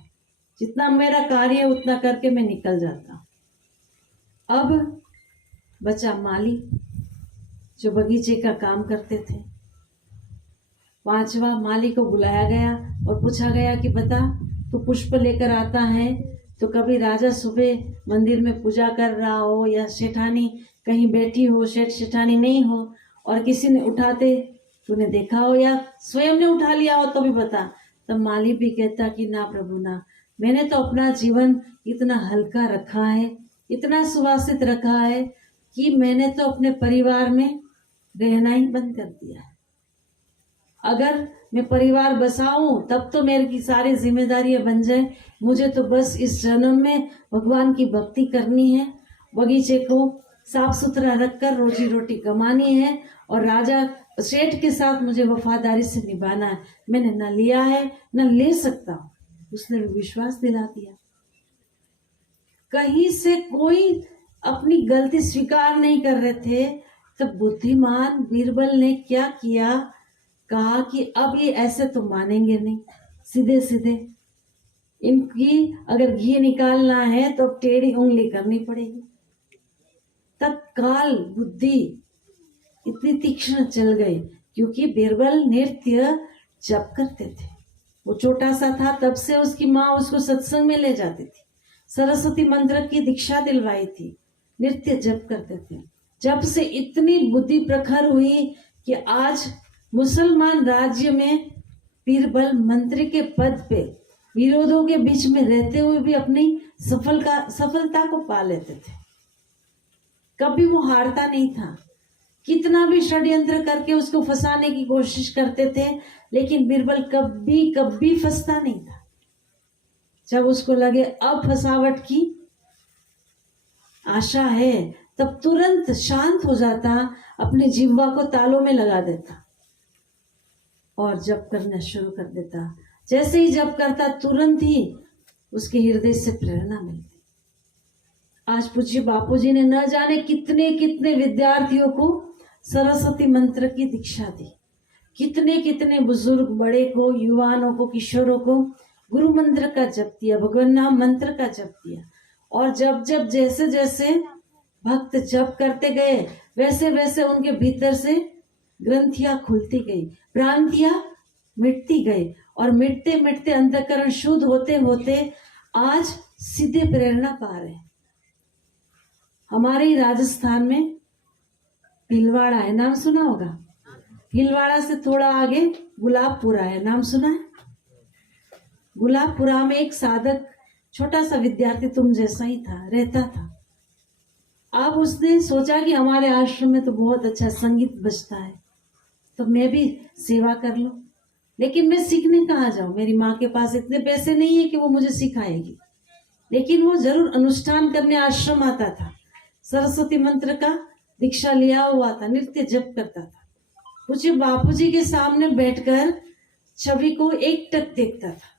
जितना मेरा कार्य है उतना करके मैं निकल जाता हूँ। अब बचा माली जो बगीचे का काम करते थे। 5वां माली को बुलाया गया और पूछा गया कि बता, तू पुष्प लेकर आता है तो कभी राजा सुबह मंदिर में पूजा कर रहा हो, या शेठानी कहीं बैठी हो, शेठ शेठानी नहीं हो, और किसी ने उठाते तूने देखा हो, या स्वयं ने उठा लिया हो तो भी बता। तब माली भी कहता कि ना प्रभु ना, मैंने तो अपना जीवन इतना हल्का रखा है, इतना सुवासित रखा है कि मैंने तो अपने परिवार में रहना ही बंद कर दिया है। अगर मैं परिवार बसाऊं तब तो मेरे की सारी जिम्मेदारियां बन जाए। मुझे तो बस इस जन्म में भगवान की भक्ति करनी है, बगीचे को साफ सुथरा रखकर रोजी रोटी कमानी है और राजा सेठ के साथ मुझे वफादारी से निभाना है। मैंने न लिया है न ले सकता हूं, उसने भी विश्वास दिला दिया। कहीं से कोई अपनी गलती स्वीकार नहीं कर रहे थे, तब बुद्धिमान बीरबल ने क्या किया, कहा कि अब ये ऐसे तो मानेंगे नहीं, सीधे सीधे इनकी अगर घी निकालना है तो अब टेढ़ी उंगली करनी पड़ेगी। तत्काल बुद्धि इतनी तीक्ष्ण चल गई, क्योंकि बीरबल नृत्य जप करते थे। वो छोटा सा था तब से उसकी माँ उसको सत्संग में ले जाती थी, सरस्वती मंत्र की दीक्षा दिलवाई थी, नृत्य जप करते थे। जब से इतनी बुद्धि प्रखर हुई कि आज मुसलमान राज्य में बीरबल मंत्री के पद पे विरोधों के बीच में रहते हुए भी अपनी सफलता को पा लेते थे। कभी वो हारता नहीं था, कितना भी षड्यंत्र करके उसको फंसाने की कोशिश करते थे, लेकिन बीरबल कभी कभी फंसता नहीं था। जब उसको लगे अब फंसावट की आशा है, तब तुरंत शांत हो जाता, अपनी जिह्वा को तालों में लगा देता और जप करना शुरू कर देता। जैसे ही जप करता तुरंत ही उसके हृदय से प्रेरणा मिलती। आज पूज्य बापूजी ने न जाने कितने कितने विद्यार्थियों को सरस्वती मंत्र की दीक्षा दी, कितने कितने बुजुर्ग बड़े को, युवानों को, किशोरों को गुरु मंत्र का जप दिया, भगवान नाम मंत्र का जप दिया। और जब जब जैसे जैसे भक्त जप करते गए, वैसे वैसे उनके भीतर से ग्रंथियां खुलती गई, भ्रांतियां मिटती गई और मिटते मिटते अंतःकरण शुद्ध होते होते आज सीधे प्रेरणा पा रहे हैं। हमारे ही राजस्थान में भीलवाड़ा है, नाम सुना होगा। भीलवाड़ा से थोड़ा आगे गुलाबपुरा है, नाम सुना है। गुलाबपुरा में एक साधक, छोटा सा विद्यार्थी तुम जैसा ही था, रहता था। अब उसने सोचा कि हमारे आश्रम में तो बहुत अच्छा संगीत बजता है, तो मैं भी सेवा कर लूं, लेकिन मैं सीखने कहाँ जाऊं, मेरी माँ के पास इतने पैसे नहीं है कि वो मुझे सिखाएगी। लेकिन वो जरूर अनुष्ठान करने आश्रम आता था, सरस्वती मंत्र का दीक्षा लिया हुआ था, नृत्य जप करता था। पूज्य बापूजी के सामने बैठकर छवि को एकटक देखता था।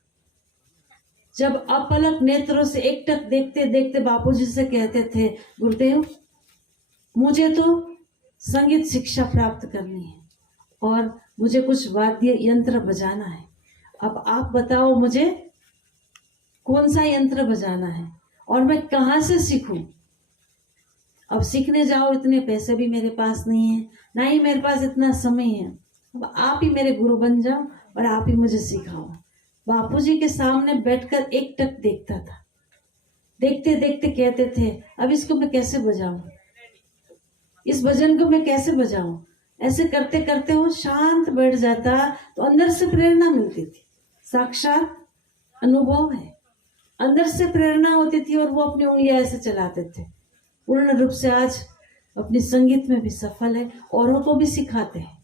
जब अपलक नेत्रों से एकटक देखते देखते बापूजी से कहते थे, गुरुदेव मुझे तो संगीत शिक्षा प्राप्त करनी है और मुझे कुछ वाद्य यंत्र बजाना है, अब आप बताओ मुझे कौन सा यंत्र बजाना है और मैं कहाँ से सीखूं। अब सीखने जाओ, इतने पैसे भी मेरे पास नहीं है, ना ही मेरे पास इतना समय है। अब आप ही मेरे गुरु बन जाओ और आप ही मुझे सिखाओ। बापूजी के सामने बैठकर एकटक देखता था, देखते देखते कहते थे, अब इसको मैं कैसे बजाऊं, इस भजन को मैं कैसे बजाऊं। ऐसे करते करते वो शांत बैठ जाता, तो अंदर से प्रेरणा मिलती थी। साक्षात अनुभव है, अंदर से प्रेरणा होती थी और वो अपनी उंगलियां ऐसे चलाते थे। पूर्ण रूप से आज अपने संगीत में भी सफल है, औरों को भी सिखाते हैं।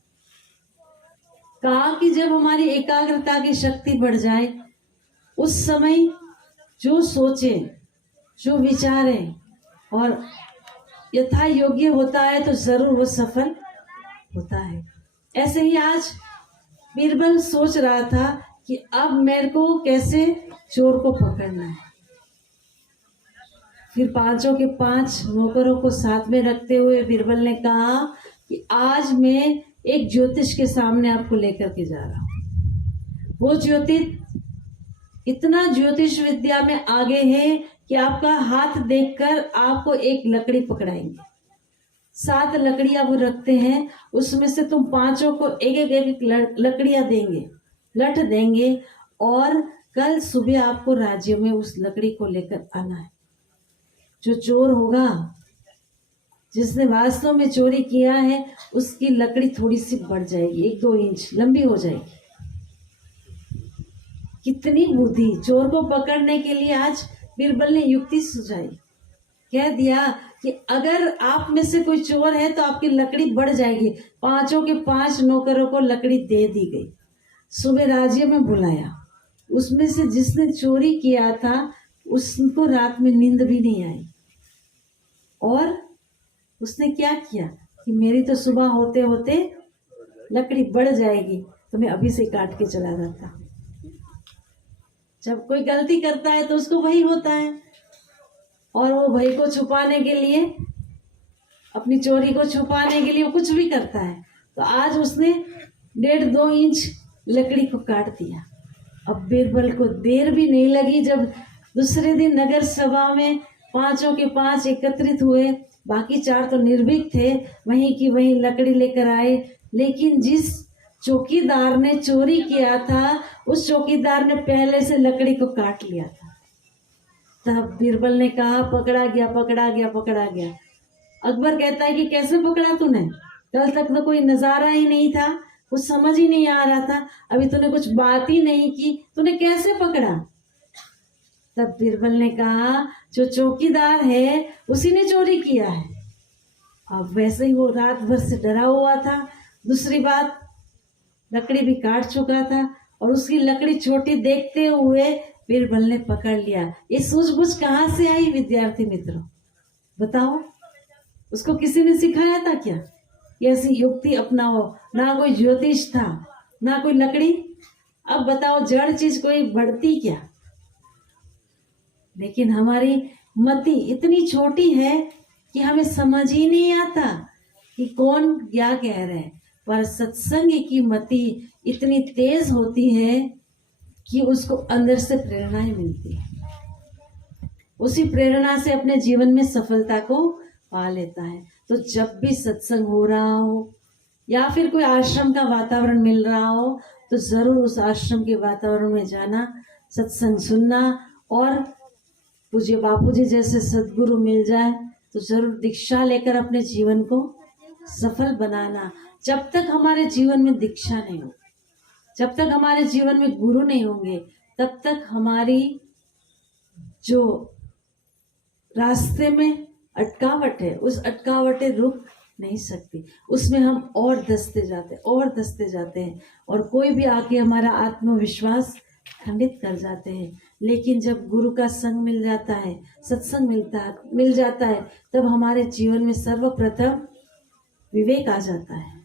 कहा कि जब हमारी एकाग्रता की शक्ति बढ़ जाए, उस समय जो सोचे, जो विचारे और यथा योग्य होता है तो जरूर वो सफल होता है। ऐसे ही आज बीरबल सोच रहा था कि अब मेरे को कैसे चोर को पकड़ना है। फिर पांचों के पांच नौकरों को साथ में रखते हुए बीरबल ने कहा कि आज मैं एक ज्योतिष के सामने आपको लेकर के जा रहा हूं। वो ज्योतिष इतना ज्योतिष विद्या में आगे है कि आपका हाथ देखकर आपको एक लकड़ी पकड़ाएंगे। 7 लकड़ियां वो रखते हैं, उसमें से तुम पांचों को एक एक लकड़ियां देंगे, लठ देंगे और कल सुबह आपको राज्य में उस लकड़ी को लेकर आना है। जो चोर होगा, जिसने वास्तव में चोरी किया है, उसकी लकड़ी थोड़ी सी बढ़ जाएगी, 1-2 इंच लंबी हो जाएगी। कितनी बुद्धि! चोर को पकड़ने के लिए आज बीरबल ने युक्ति सुझाई, कह दिया कि अगर आप में से कोई चोर है तो आपकी लकड़ी बढ़ जाएगी। 5 के 5 नौकरों को लकड़ी दे दी गई। सुबह राज्य में बुलाया, उसमें से जिसने चोरी किया था उसको रात में नींद भी नहीं आई, और उसने क्या किया कि मेरी तो सुबह होते होते लकड़ी बढ़ जाएगी, तो मैं अभी से काट के चला जाता। जब कोई गलती करता है तो उसको भय होता है, और वो भय को छुपाने के लिए, अपनी चोरी को छुपाने के लिए वो कुछ भी करता है। तो आज उसने 1.5-2 इंच लकड़ी को काट दिया। अब बीरबल को देर भी नहीं लगी। जब दूसरे दिन नगर सभा में 5 के 5 एकत्रित हुए, बाकी 4 तो निर्भीक थे, वहीं की वहीं लकड़ी लेकर आए। लेकिन जिस चौकीदार ने चोरी किया था उस चौकीदार ने पहले से लकड़ी को काट लिया था। तब बीरबल ने कहा, पकड़ा गया, पकड़ा गया, पकड़ा गया। अकबर कहता है कि कैसे पकड़ा तूने? कल तक तो कोई नजारा ही नहीं था, कुछ समझ ही नहीं आ रहा था, अभी तूने कुछ बात ही नहीं की, तूने कैसे पकड़ा? तब बीरबल ने कहा, जो चौकीदार है उसी ने चोरी किया है। अब वैसे ही वो रात भर से डरा हुआ था। दूसरी बात, लकड़ी भी काट चुका था, और उसकी लकड़ी छोटी देखते हुए बीरबल ने पकड़ लिया। ये सूझबूझ कहाँ से आई विद्यार्थी मित्रों? बताओ, उसको किसी ने सिखाया था क्या? ऐसी युक्ति अपनाओ। ना कोई ज्योतिष था, ना कोई लकड़ी। अब बताओ, जड़ चीज कोई बढ़ती क्या? लेकिन हमारी मति इतनी छोटी है कि हमें समझ ही नहीं आता कि कौन क्या कह रहे हैं। पर सत्संग की मति इतनी तेज होती है कि उसको अंदर से प्रेरणाएं मिलती है। उसी प्रेरणा से अपने जीवन में सफलता को पा लेता है। तो जब भी सत्संग हो रहा हो या फिर कोई आश्रम का वातावरण मिल रहा हो, तो जरूर उस आश्रम के वातावरण में जाना, सत्संग सुनना, और पूज्य बापू जी जैसे सद्गुरु मिल जाए तो जरूर दीक्षा लेकर अपने जीवन को सफल बनाना। जब तक हमारे जीवन में दीक्षा नहीं हो, जब तक हमारे जीवन में गुरु नहीं होंगे, तब तक हमारी जो रास्ते में अटकावट है, उस अटकावटें रुक नहीं सकती। उसमें हम और धंसते जाते हैं, और कोई भी आके हमारा आत्मविश्वास खंडित कर जाते हैं। लेकिन जब गुरु का संग मिल जाता है, सत्संग मिल जाता है, तब हमारे जीवन में सर्वप्रथम विवेक आ जाता है।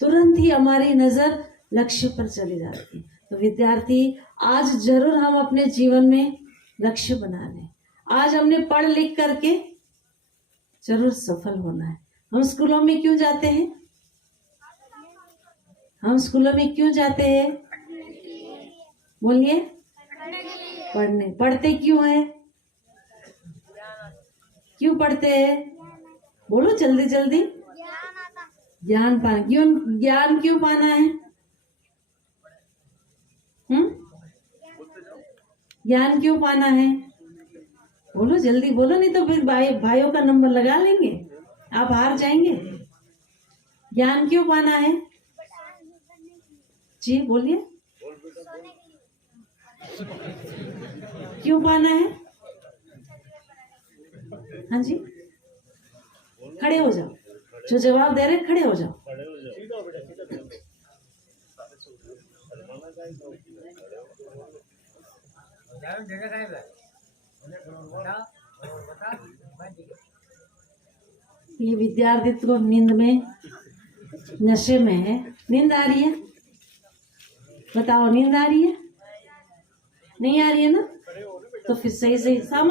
तुरंत ही हमारी नजर लक्ष्य पर चली जाती है। तो विद्यार्थी, आज जरूर हम अपने जीवन में लक्ष्य बना लें। आज हमने पढ़ लिख करके जरूर सफल होना है। हम स्कूलों में क्यों जाते हैं? हम स्कूलों में क्यों जाते हैं? बोलिए। पढ़ने। पढ़ते क्यों है? क्यों पढ़ते हैं? बोलो जल्दी जल्दी। ज्ञान पाना। ज्ञान क्यों पाना है? ज्ञान क्यों पाना है? बोलो जल्दी बोलो, नहीं तो फिर भाइयों का नंबर लगा लेंगे, आप हार जाएंगे। ज्ञान क्यों पाना है? जी बोलिए। क्यों पाना है? हाँ जी, खड़े हो जाओ। जो जवाब दे रहे खड़े हो जाओ। ये विद्यार्थी को नींद में, नशे में है। नींद आ रही है? बताओ, नींद आ रही है? नहीं आ रही है ना? तो फिर सही सामान